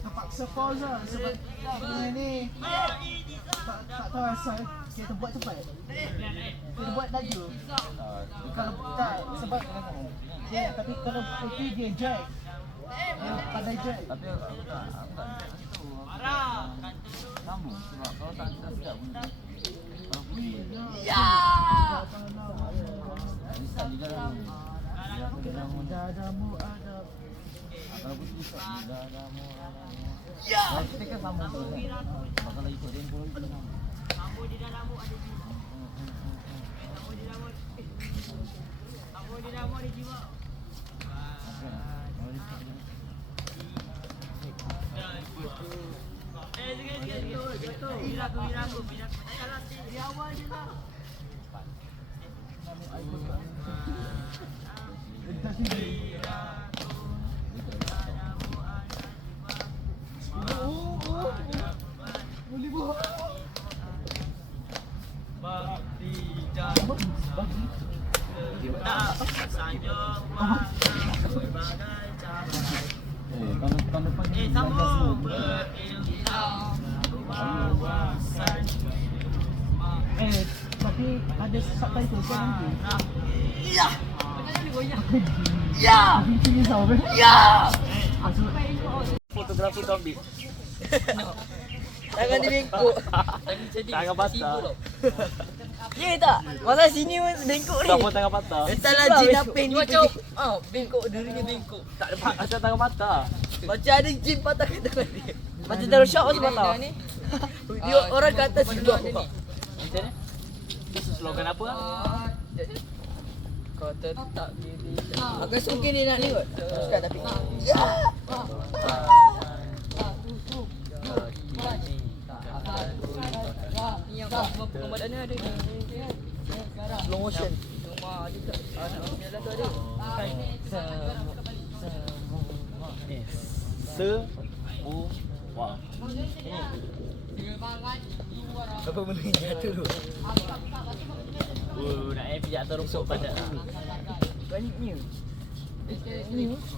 Terpaksa pause lah sebab ni tak tahu asal kita buat cepat. Kita buat laju. Kalau tak sebab tapi kalau putih dia jack. Dia pandai jack. Tapi aku tak sambung sebab kalau tak sedap pun. Ya. Bisa digaramu. Dadamu ada. Kalau pun bisa dadamu ada. Ya. Kita kan sambung tu. Kalau ikut tempo itu Sambung di dalammu ada jiwa. Sambung di dalammu. Sambung di dalammu ada jiwa. Biraku. Di awal je lah. Boleh buat. Bakti jatuh. Tak sanjung berbagai cara. Tahun depan Sambung berilham wawasan. Tapi ada subtitle kan nanti. Ya. Ya. Tapi risau kan? Ya. fotografi kau ambil. Tangan dia bengkok. Tangan patah. Ya tak? Masa sini pun bengkok ni. Siapa tangan patah? Entahlah jin apa ni macam bengkok dirinya bengkok. Tak ada asal tangan patah. Macam ada jin patahkan tangan dia. Macam terus shock pasal patah. Dia orang kat atas sebab Macam ni? Slogan apa? kau tetap diri. Aku rasa mungkin dia nak ni kot. Suka tapi. Ya. Yang pengamatannya ada ni. Slow motion. Cuma ada tak? Anak Mila tu ada. Wah. Apa benda ni jatuh tu? Nak pijak terusuk pada. Banyaknya.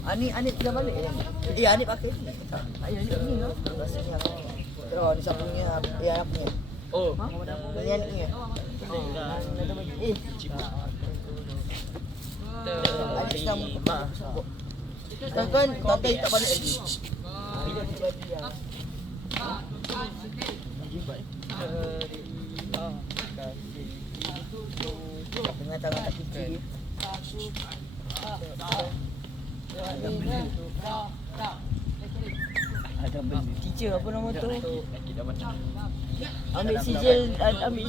Anik dah balik kan? Anik pakai ni. Anik ni lah. Rasanya. Terus ni siapa punya? Anak punya. Oh. Ini aniknya. Adik sedang sebut. Takkan tak balik lagi. Dengan tangan tak kecil dia. Ada benda. Teacher apa nama tu? Kita baca. Ambil sijil, ambil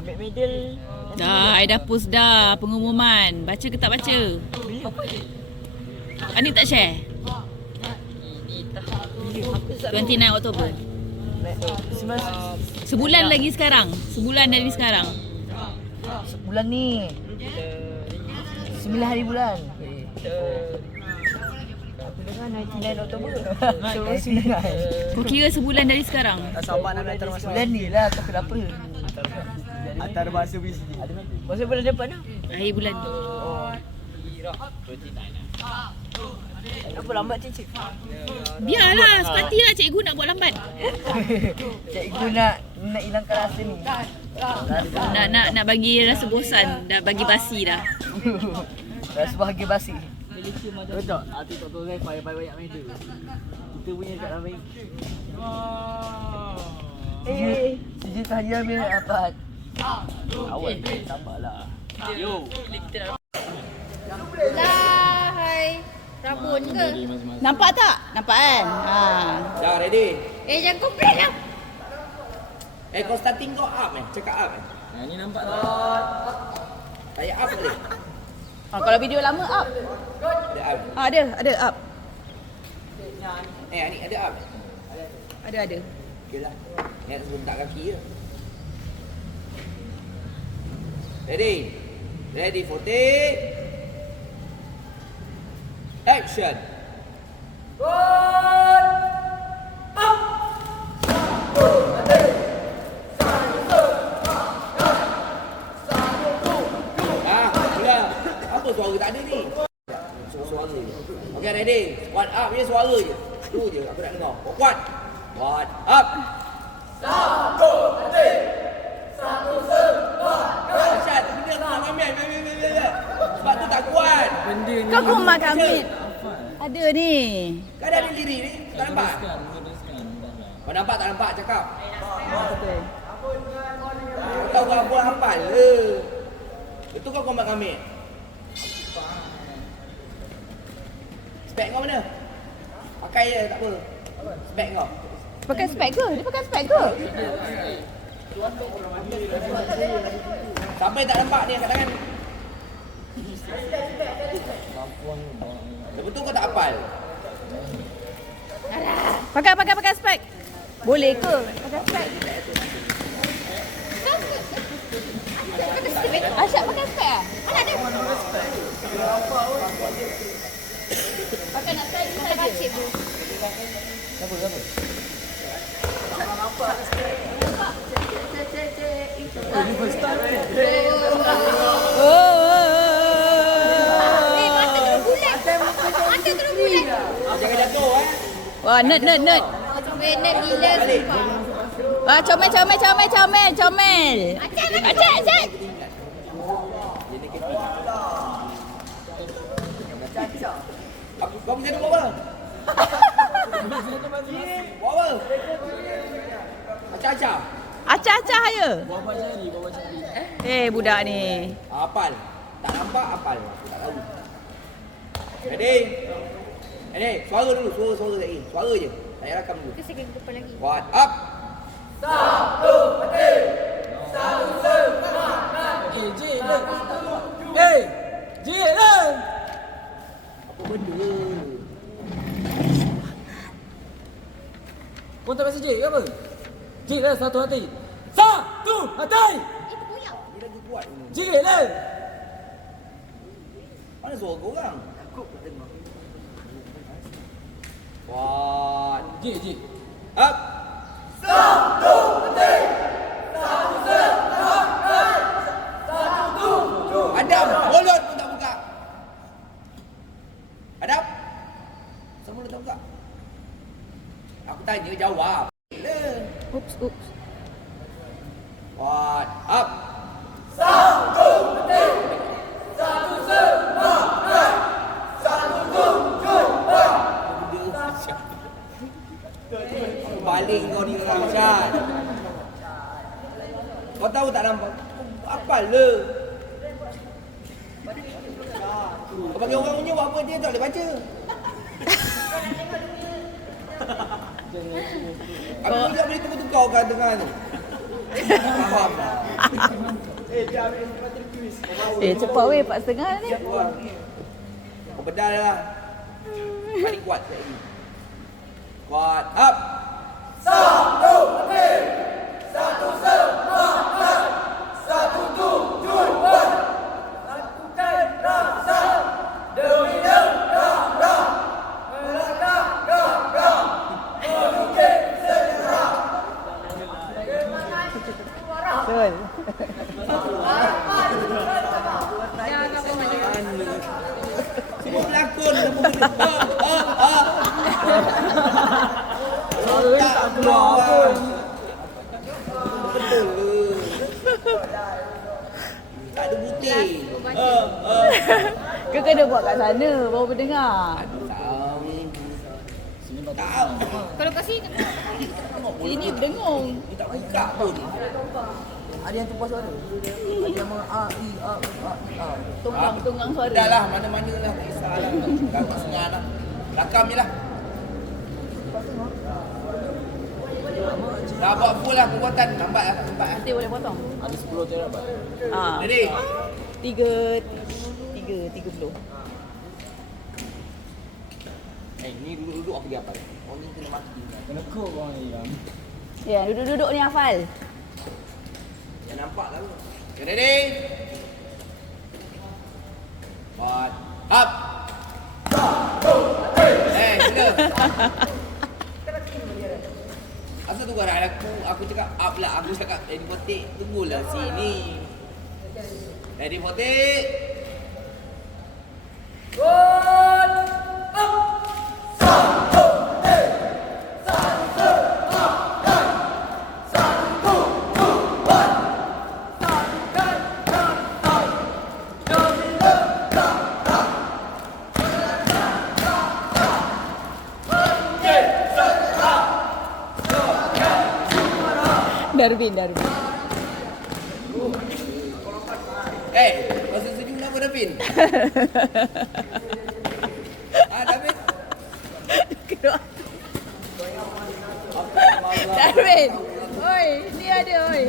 ambil medal. Dah, I dah post dah pengumuman. Baca ke tak baca? Anik tak share? 29 Oktober. Sebulan lagi sekarang. Sebulan dari sekarang. Bulan ni 9 hari bulan. Aku dengar 99 Oktober. Terus 9. Kau kira sebulan dari sekarang? Sabar nak hantar masa bulan ni lah. Tak kenapa. Antara bahasa BC. Ada mana? Masa bulan depan lah. Akhir bulan. Apa lambat cik? Biarlah, sepati lah cikgu nak buat lambat. Cikgu nak hilangkan rasa ni. Nak bagi rasa bosan. Dah bagi basi dah. Rasa bahagia basi. Betul. Arti tak tahu banyak medal. Kita punya kat ramai. Sijil sahaja ambil apa? Awal tambahlah. Yo. Lah, hai. Rabun ke? Nampak tak? Nampak kan? Dah ready. Jangan komplain lah. Kau starting kau up Cakap up Yang ni nampak tak? Saya up boleh? Kalau video lama up. Ada up. Ada up. Ni ada up. Ada. Okey lah. Ni nak sebentar kaki je. Ready for take. Action. Mula. Apa suara tak ada ni? Suara je. Okey, ready. Squat up je, suara je. Tu je aku nak dengar. Kuat. Squat up. Asyad, benda aku nak ambil. Sebab tu tak kuat. Benda ni. Kau kumat kami. Ada ni. Kau ada diri ni, tak nampak? Kau nampak tak nampak cakap? Betul. Kau tahu kau apa hafal le. Betul kau kombat kami? Spek kau mana? Pakai je tak apa. Spek kau. Pakai spek ke? Dia pakai spek ke? Sampai tak nampak ni angkat tangan. Betul kau tak hafal? Pakai spek. Boleh ke? Pakai spek. Asyad pakai spek ah? Mana ada? Pakai nak spek kita kacip tu. Mata terus bulat. Jangan jatuh Wah, nerd. Benar gila sumpah. Wah, comel. Acak. Kau bisa buat apa? Buat apa? Acah-acah. Acak ya. Budak ni. Hafal. Tak nampak hafal. Aku tak tahu. Ready? Suara dulu. Suara lagi. Suara je. Tak payah rakam dulu. Ke second depan lagi. Kuat. Up. Apa benda? Kau tak biasa J ke apa? J lah satu hati. Satu hati. Ni lagi kuat ni. J lah. Mana suara kau orang? Aku tak dengar. Kuat. J. Up. Adam, mulut pun tak buka. Adam. Sama mulut tak buka. Aku tanya jawab. Oops. Kuat. Up. Baling kau ni orang Syad. Kau tahu tak nampak? Apa le? Kau bagi orang punya buat apa dia tak boleh baca. Aku juga boleh tukar-tukar kan tengah tu. Faham. Cepat weh 4:30 ni. Kau bedal lah. Paling kuat lagi. Kuat. Up. Betul. Semua pelakon. Tak keluar pun. Betul ke? Tak ada bukti. Kau kena buat kat sana baru berdengar. Tak. Kalau kat sini Ini berdengung. Dia tak buka pun. Ada yang tumpah suara. Ada yang A, I, A, A. Tunggang suara. Dah lah, mana-mana lah. Tak kisah lah. Gagal sengar lah. Rakam je lah. Dah buat full lah perbuatan. Lambat lah. Nanti boleh potong. Ada 10 terabyte. Ah. Ready? 3 3:30. Ni duduk-duduk apa dia apa? Oh ni kena mati. Kena kok orang ni lah. Ya, duduk-duduk ni hafal. Yang nampak lah. Okay, ready? One, up. Sila. Asal tu garang aku cakap up lah. Aku cakap ready for take. Tunggulah sini. Ready for take. Darwin. Masa senyum nama Darwin. Darwin. Darwin. Oi, ni ada oi.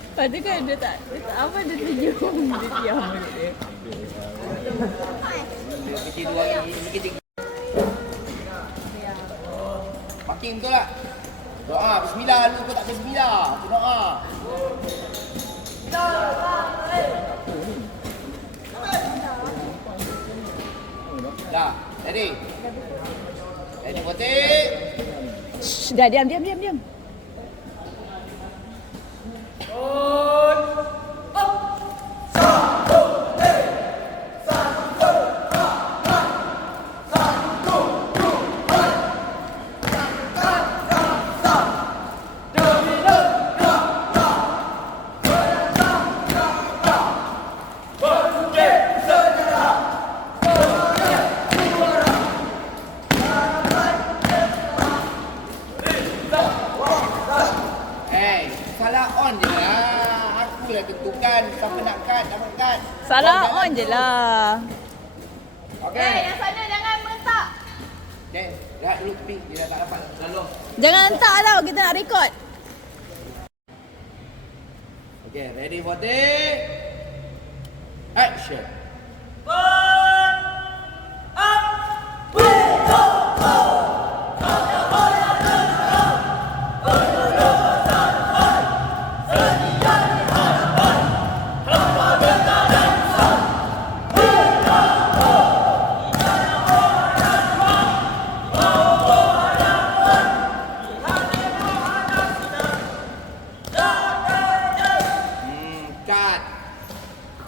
Lepas tu kan dia tak apa dia senyum. Dia diam mulut dia. Fikir 2 hari, fikir 3. Makin betul tak? Doa, bismillah lu kau tak bismillah. Tu doa. Dah, ready? Ready for take. Shh, dah diam. Salah on je lah. Aku lah tentukan siapa nak cut, dapat cut. Salah on je lah. Okay. Yang sana jangan mentak. Dan, lihat dulu tepi. Dia dah tak dapat. Selalu. Jangan tak tau, kita nak record. Okay, ready for take. Action.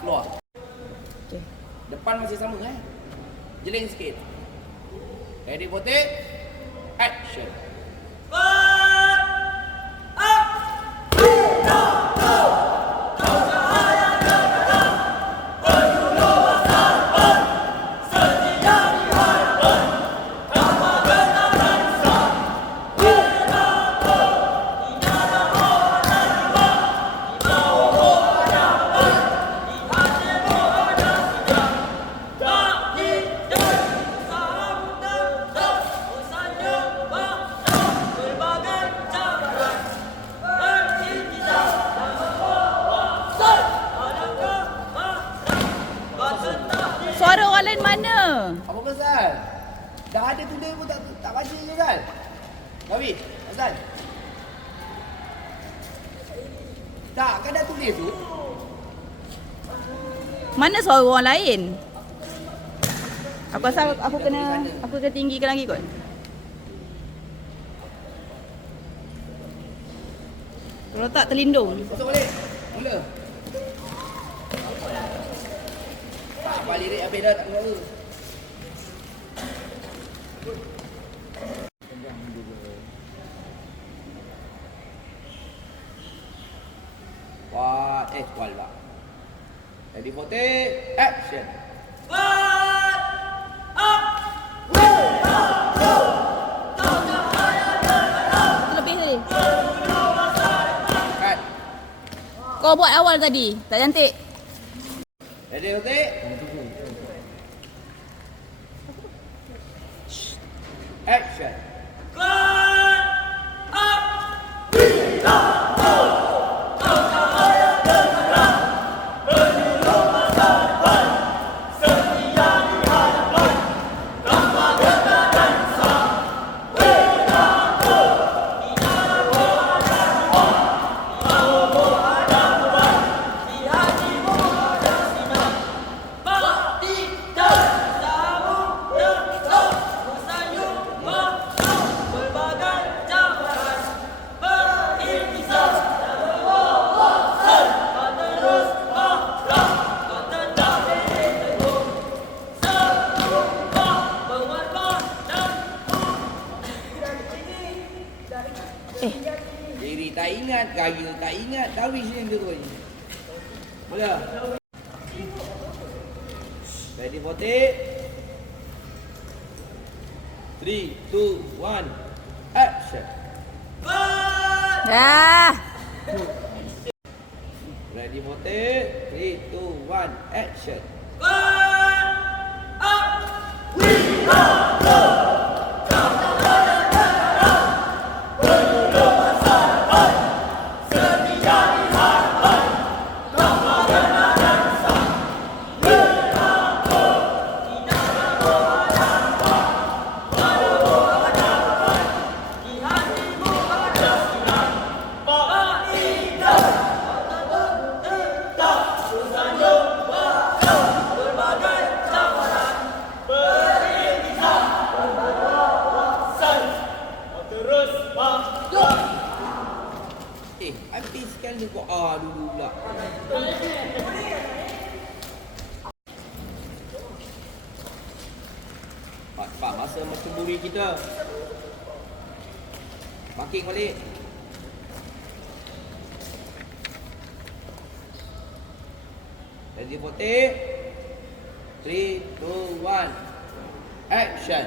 Keluar. Okay. Depan masih sama Jeling sikit. Ready for take. Action. Suara orang lain mana? Apa pasal? Dah ada tulis pun tak baca je kan? Gabi, pasal? Tak, kan dah tulis tu. Mana suara orang lain? Aku rasa aku kena tinggikan lagi kot. Kalau tak terlindung. Masuk balik. Mula. Tak balik dia habis dah tak tahu. Wal lah. Ready for take. Action. Lebih tadi. Cut. Kau buat awal tadi. Tak cantik. Ready for take. Action. berjaya. Tak ingat Darwish yang turun. Mula. Ready for take. 3, 2, 1. Action. Dah. Ready for take. 3, 2, 1. Action. Habiskan dia kau dulu pula. Cepat masa mencemburi kita. Marking balik. Ready for take. 3, 2, 1. Action.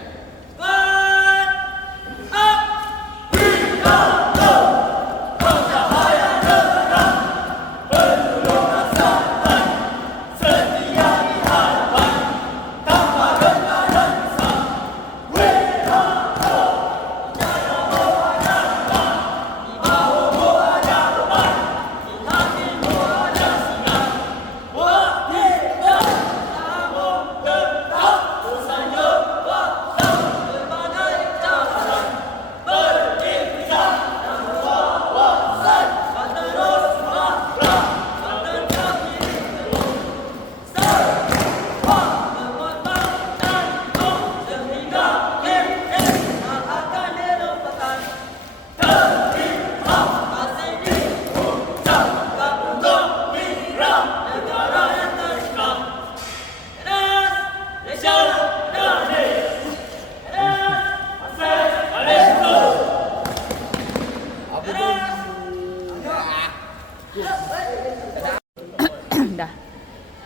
Dah.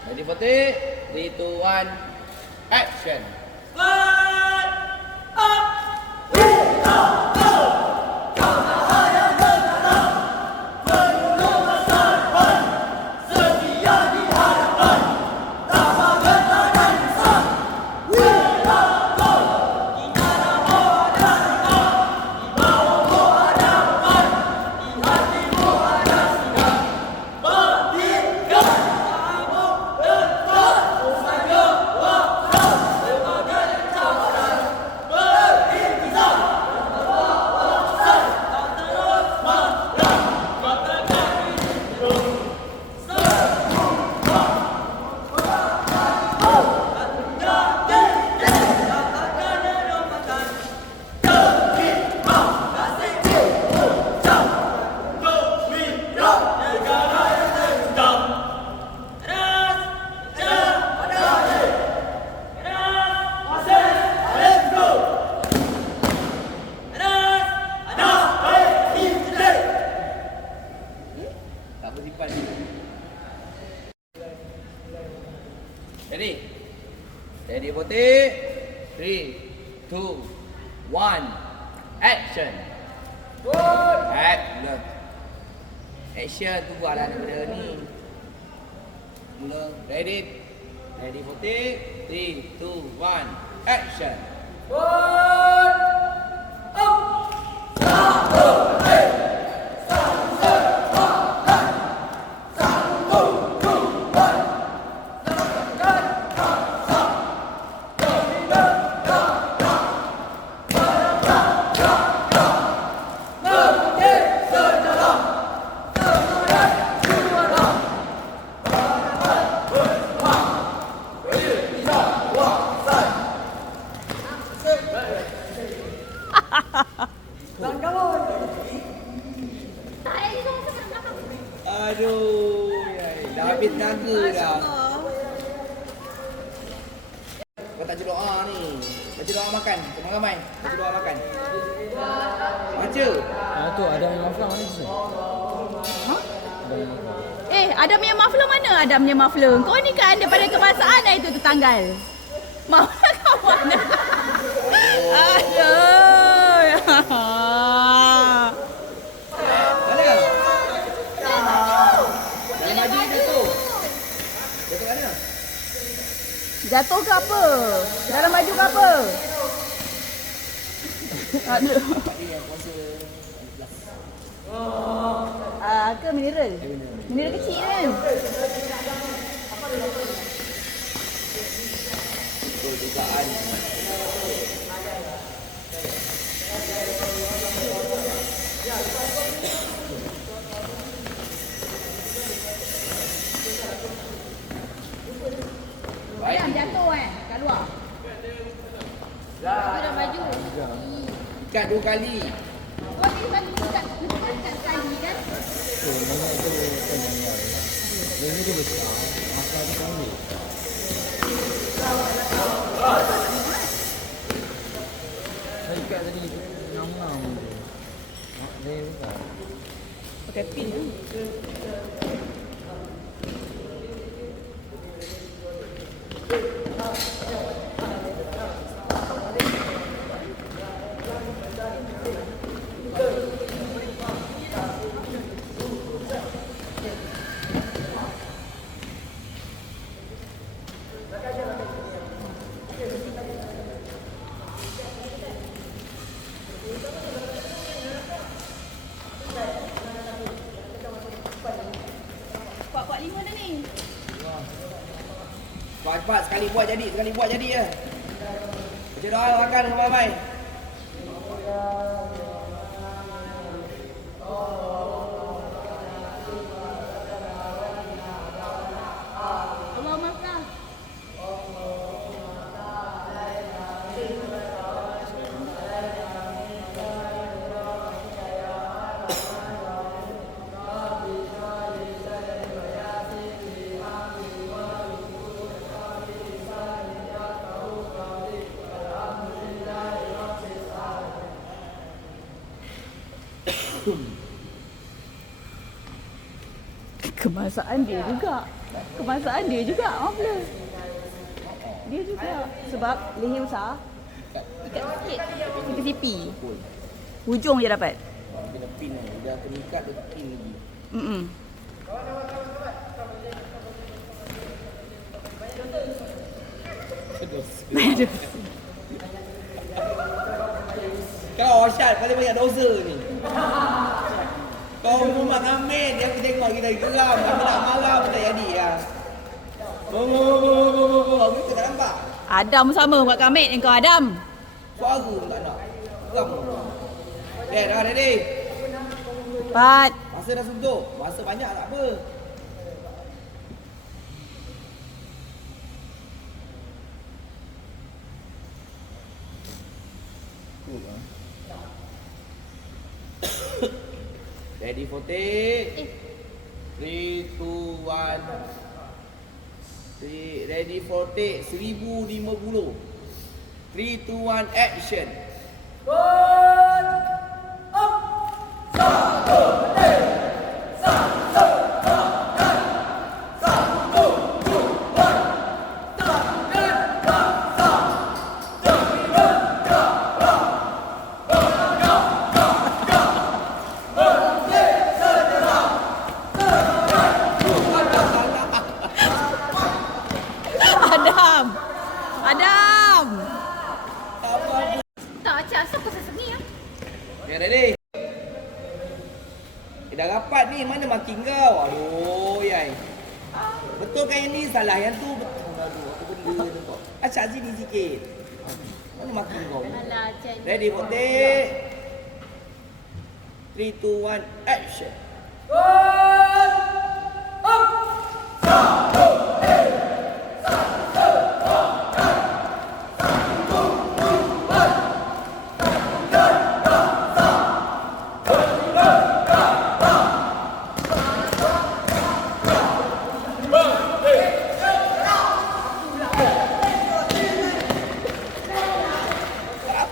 Ready for take. 3, 2, 1. Action. Ready for take. 3, 2, 1. Action. Mula. Action tu buatlah daripada ni. Mula. Ready. Ready for take. 3, 2, 1. Action. Aduh, dah habis tenaga dah. Kau tak doa ni. Baca doa makan. Ramai-ramai. Baca doa makan. Baca. Tu ada yang maflang ni tu. Adam punya muffler mana? Adam punya muffler. Kau ni kan daripada kebangsaan itu tertanggal. Muffler kau mana? Aduh. Mana? Dalam maju ni jatuh. Jatuh mana? Jatuh ke apa? Dalam baju ke apa? Aduh. Ke mineral? Mineral kecil kan? Betul dugaan. Ayam jatuh kan? Kat luar. Aku dah baju. Ikat 2 kali. Oh, ni baju dekat sekali kan? Saya ikat tadi ngam-ngam. Dia bukan. Pakai pin lah. Kuat-kuat 5 dah ni. Cepat-cepat sekali buat jadi ya. Baca doa makan ramai-ramai. Allah maafkan. Kebangsaan dia juga. Kebangsaan dia juga muffler. Dia juga. Sebab leher besar. Ikat sikit. Ke tepi. Hujung je dapat. Bila pin ni, dia kena ikat dia pin lagi. Kau Asyad paling banyak dosa ni. Kau Muhammad Amin dia aku tengok kita geram. Aku nak marah pun tak jadi lah. Aku tak nampak. Adam sama buat kamit dengan kau Adam. Suara pun tak nak. Geram. Dah ready. 4. Masa dah suntuk. Masa banyak tak apa. Ready for take. 3, 2, 1. Ready for take. 1050. 3, 2, 1, action. Adam. Adam. Tak, Acah. Asal kau sesengih ah? Okay, ready? Dah rapat ni, mana makin kau? Aduh, yai. Betul kan yang ni salah, yang tu betul. Aduh, apa benda tu kau? Acak sini sikit. Mana makin kau? Alah, Acah. Ready for take. 3, 2, 1, action.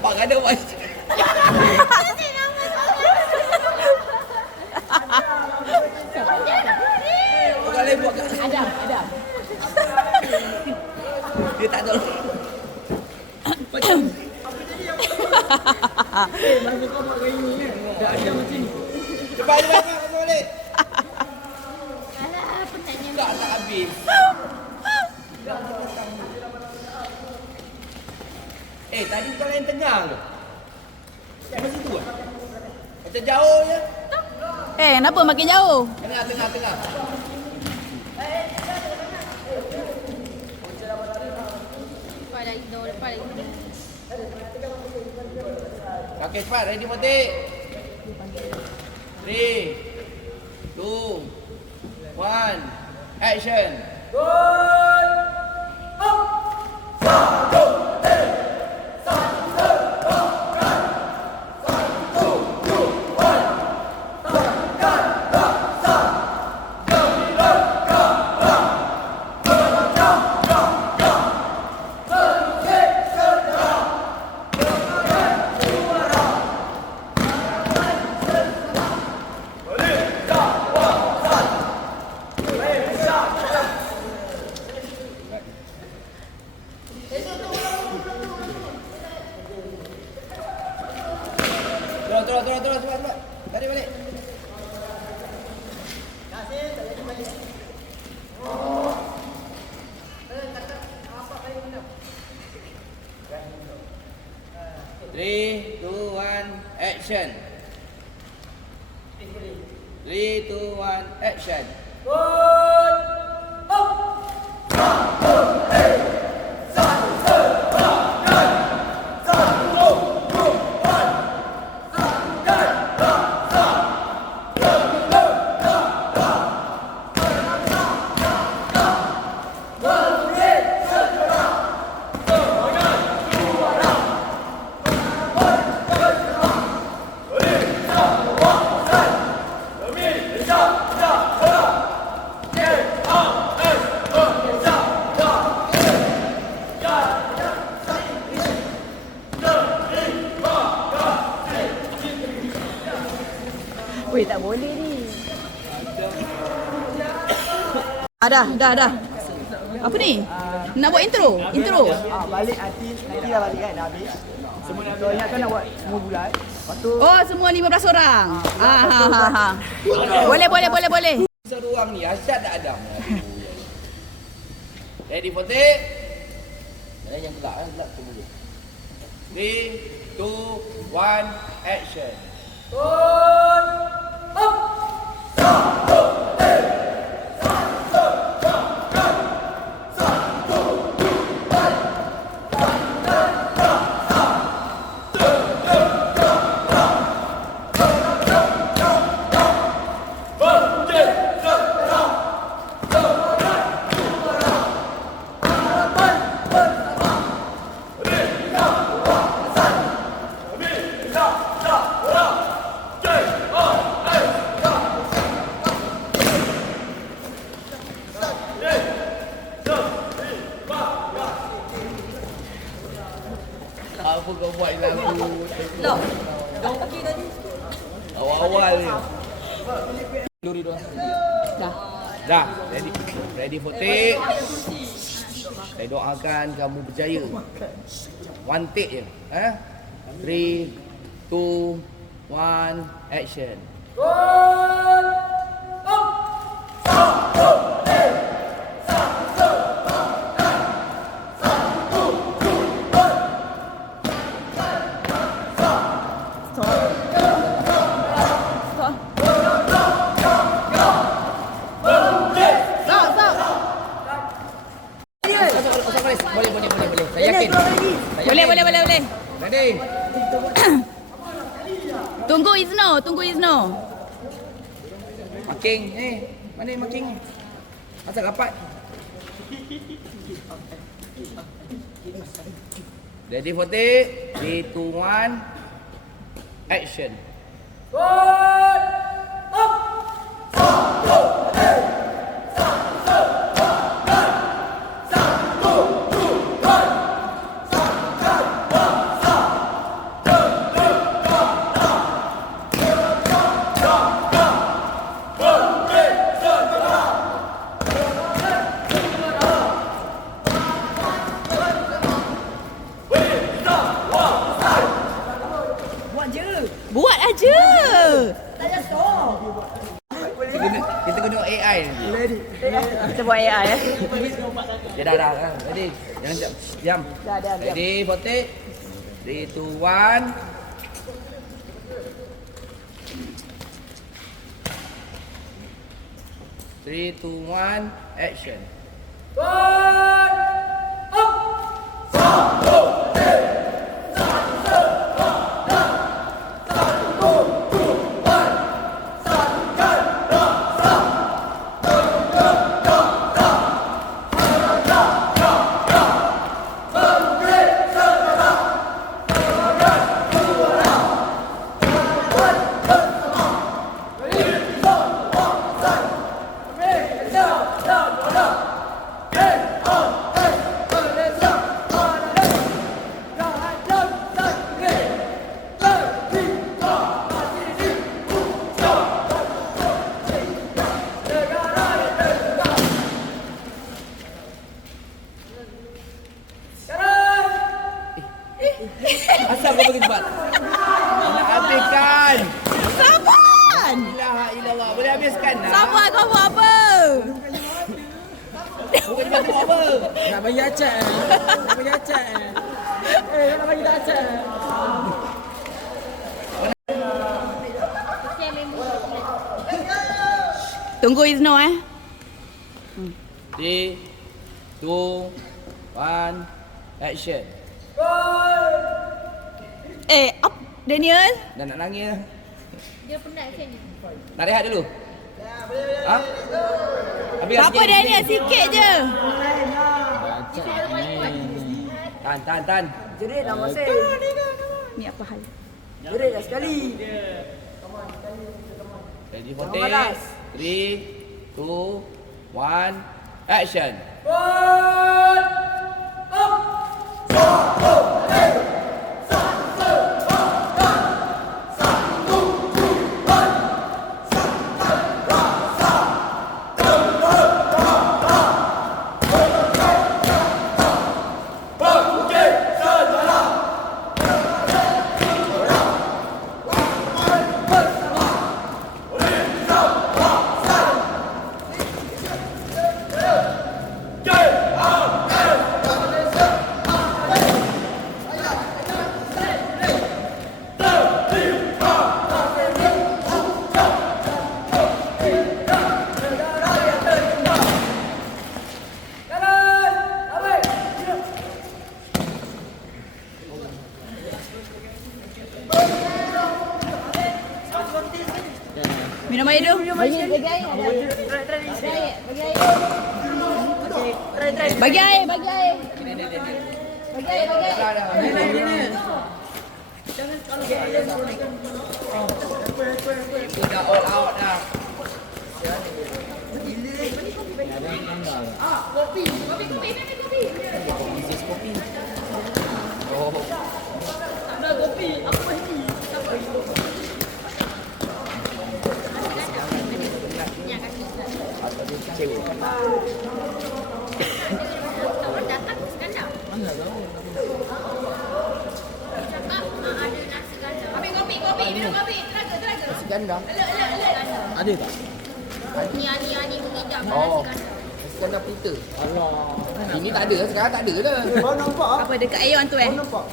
Abang ada macam Dia tak tahu. Macam Masa kau buat kayak ni kan. Dah ada macam ni. cepat masuk balik. Alah, penatnya. Tak habis. Tadi kau lain tengah ke? Macam situ kan? Macam jauh je. Kenapa makin jauh? Tengah. Lepas lagi, lepas lagi. Okay, cepat. Ready, Motik. 3, 2, 1, action. Terus, cepat. Tarik balik. Three, two, one, action. 3, 2, 1, action. Weh, tak boleh ni. Dah. Apa ni? Nak buat intro? Balik nanti dah balik kan, dah habis. Semua dah habis. Ingatkan nak buat semua bulan. Lepas tu Oh, semua 15 orang. Boleh. Satu orang ni Asyad tak ada. Ready for take? Yang gelap tu boleh. 3, 2, 1, action. Apa kau buat lagu? Loh. Kau pergi tadi. Awal-awal ni. Lori doang. Dah, ready for take. Saya doakan kamu berjaya. One take je. 3, 2, 1, action. Boleh. Saya yakin. Boleh. Ready? Tunggu Izno. Marking. Mana marking ni? Asal rapat. Ready for take? 3, 2, 1, action. Okay, dah. Ready? Jangan diam. Dah. Ready, for take. 3, 2, 1. Three, two, one, action. Asal kau pergi cepat? Nak habiskan. Sabar! La ilallah. Boleh habiskan nak? Sabar kau buat apa? Bukan cepat tengok apa? Nak bagi acak eh. Nak bagi acak eh. Nak bagi tak acak eh. Tunggu Izno 3, 2, 1, action. Daniel? Dah nak nangis. Dia penat macam ni. Nak rehat dulu? Ha? Habis Tak apa Daniel, sikit je. Tahan. Jerit dah masih. Ni apa hal? Jerit dah sekali. Ready for take. 3, 2, 1, action. Minum air dulu. Bagi air. Bagi air. Itu dah all out dah. Orang datang sekarang dah. Mana tahu. Cakap ada nasi gandang. Ambil kopi. Minum kopi. Teraga. Nasi gandang. Ada tak? Ni mengidam Oh. nasi gandang. Nasi gandang pita. Allah. Ini tak ada, sekarang tak ada dah. Apa dekat air tu Nampak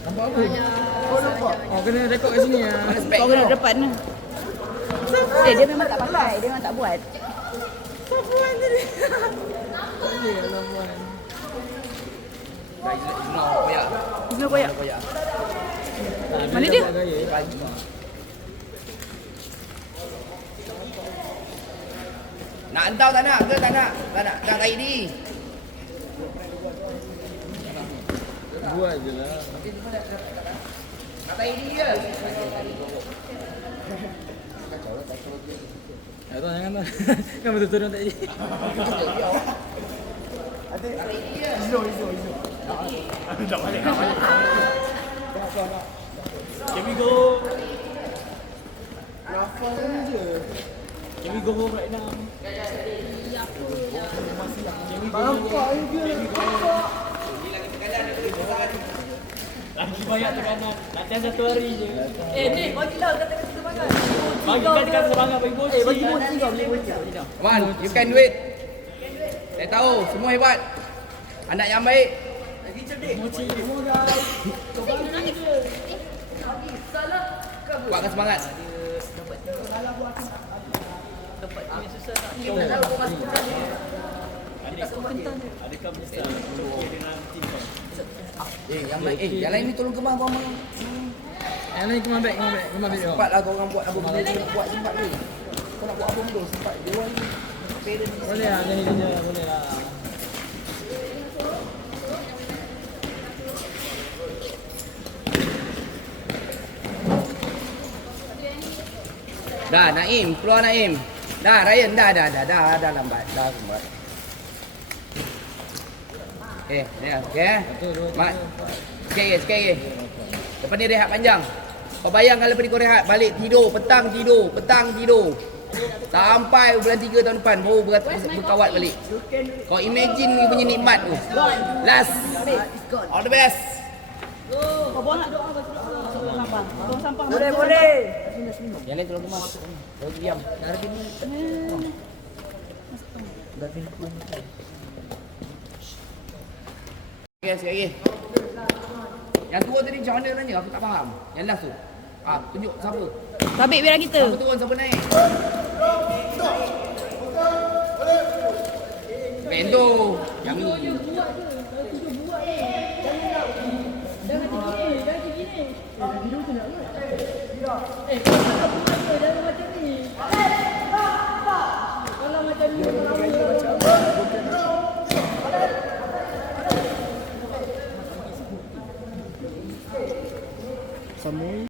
apa? Oh, kena rekod kat sini ah. Mana spek Kau kau? kena depan. Dia memang tak pakai. Dia memang tak buat. Koyak. Izno koyak. Koyak. Mana dia? Nak entau tak nak ke tak nak? Tak nak. Dah tarik ni. Buat je lah. Nak tarik ni je. Tak tahu jangan lah. Kan betul-betul orang tak jadi. Can we go? Can we go home right now? Lagi banyak tekanan. Latihan satu hari je. Ni bagilah kata semangat. Bagi kan dekat semangat bagi bos. Bagi bos 3 boleh bos 3. Come on, you can do it. Saya tahu, semua hebat. Anak yang baik. Kuatkan semangat. Yang baik. Yang lain ni tolong kemah abang. Yang lain kemah back. Sempatlah kau orang buat apa benda ni. Buat sempat ni. Kau nak buat apa benda sempat. Dia orang ni. Boleh lah, jadi kerja boleh lah. Dah, Naim. Keluar Naim. Dah, Ryan. Dah lambat. Dah lambat. Okay, Mat. Sikit lagi. Lepas ni rehat panjang. Kau bayangkan lepas ni kau rehat. Balik tidur. Petang tidur. Sampai bulan 3 tahun depan baru berkawat balik. Kau imagine ni punya nikmat tu. Last. All the best. Kau buang nak doa ke sampah? Buang sampah. Boleh. Yang lain tolong kemas. Tolong diam. Dah ada ni. Okay, sikit lagi. Yang tua tadi macam mana nanya? Aku tak faham. Yang last tu. Tunjuk siapa. Sabit biar kita. Siapa turun, siapa naik? Bendo. Yang ni. Samui.